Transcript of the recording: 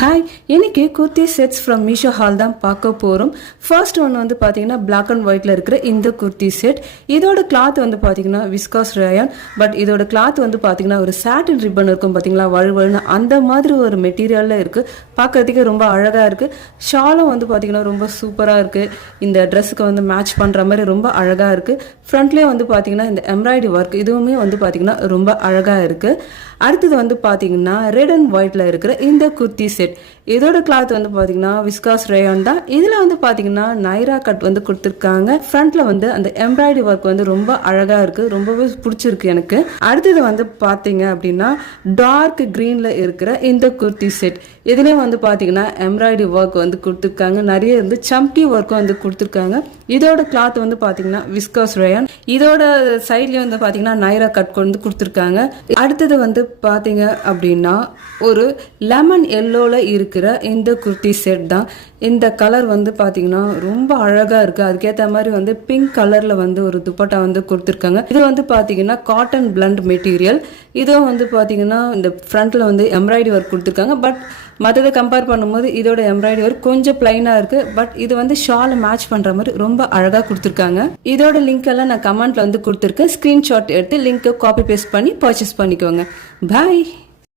Hi, இன்னைக்கு kurti sets from Meesho hall தான் பார்க்க போகிறோம். ஃபர்ஸ்ட் ஒன்று வந்து பார்த்தீங்கன்னா பிளாக் அண்ட் ஒயிட்டில் இருக்கிற இந்த குர்த்தி செட். இதோட கிளாத் வந்து பார்த்தீங்கன்னா விஸ்காஸ் ரயான். பட் இதோட கிளாத் வந்து பார்த்தீங்கன்னா ஒரு சாட்டின் ரிப்பன் இருக்கும் பார்த்தீங்களா, வழுவழுன்னு அந்த மாதிரி ஒரு மெட்டீரியலில் இருக்குது. பார்க்கறதுக்கு ரொம்ப அழகாக இருக்குது. ஷாலும் வந்து பார்த்தீங்கன்னா ரொம்ப சூப்பராக இருக்குது. இந்த ட்ரெஸ்ஸுக்கு வந்து மேட்ச் பண்ணுற மாதிரி ரொம்ப அழகாக இருக்குது. ஃப்ரண்ட்லேயே வந்து பார்த்தீங்கன்னா இந்த எம்ப்ராய்டரி ஒர்க் இதுவுமே வந்து பார்த்தீங்கன்னா ரொம்ப அழகாக இருக்குது. அடுத்தது வந்து பார்த்தீங்கன்னா ரெட் அண்ட் ஒயிட்டில் இருக்கிற இந்த குர்த்தி செட். இதோட கிளாத் வந்து பார்த்தீங்கன்னா விஸ்காஸ் ரேயான் தான். இதில் வந்து பார்த்தீங்கன்னா நைரா கட் வந்து கொடுத்துருக்காங்க. ஃப்ரண்ட்ல வந்து அந்த எம்ப்ராய்டரி ஒர்க் வந்து ரொம்ப அழகாக இருக்குது. ரொம்பவே பிடிச்சிருக்கு எனக்கு. அடுத்தது வந்து பார்த்தீங்க அப்படின்னா டார்க் க்ரீனில் இருக்கிற இந்த குர்த்தி செட். இதுலேயே வந்து பார்த்தீங்கன்னா எம்ப்ராய்டரி ஒர்க் வந்து கொடுத்துருக்காங்க. நிறைய வந்து சம்கி ஒர்க்கும் வந்து கொடுத்துருக்காங்க. இதோட கிளாத் வந்து பார்த்தீங்கன்னா விஸ்காஸ் ரேயான். இதோட சைட்லேயே வந்து பார்த்தீங்கன்னா நைரா கட் வந்து கொடுத்துருக்காங்க. அடுத்தது வந்து பார்த்தீங்க அப்படின்னா ஒரு லெமன் எல்லோல இருக்கிற இந்த குர்த்தி செட் தான். இந்த கலர் வந்து பார்த்தீங்கன்னா ரொம்ப அழகாக இருக்குது. அதுக்கேற்ற மாதிரி வந்து பிங்க் கலரில் வந்து ஒரு துப்பட்டா வந்து கொடுத்துருக்காங்க. இது வந்து பார்த்தீங்கன்னா காட்டன் பிளண்ட் மெட்டீரியல். இதுவும் வந்து பார்த்தீங்கன்னா இந்த ஃப்ரண்ட்டில் வந்து எம்ப்ராய்டரி ஒர்க் கொடுத்துருக்காங்க. பட் மற்றதை கம்பேர் பண்ணும்போது இதோட எம்ப்ராய்டரி ஒர்க் கொஞ்சம் பிளைனாக இருக்குது. பட் இது வந்து ஷாலை மேட்ச் பண்ணுற மாதிரி ரொம்ப அழகாக கொடுத்துருக்காங்க. இதோட லிங்க் எல்லாம் நான் கமெண்ட்டில் வந்து கொடுத்துருக்கேன். ஸ்க்ரீன்ஷாட் எடுத்து லிங்க்கை காப்பி பேஸ்ட் பண்ணி பர்ச்சேஸ் பண்ணிக்கோங்க. பாய்.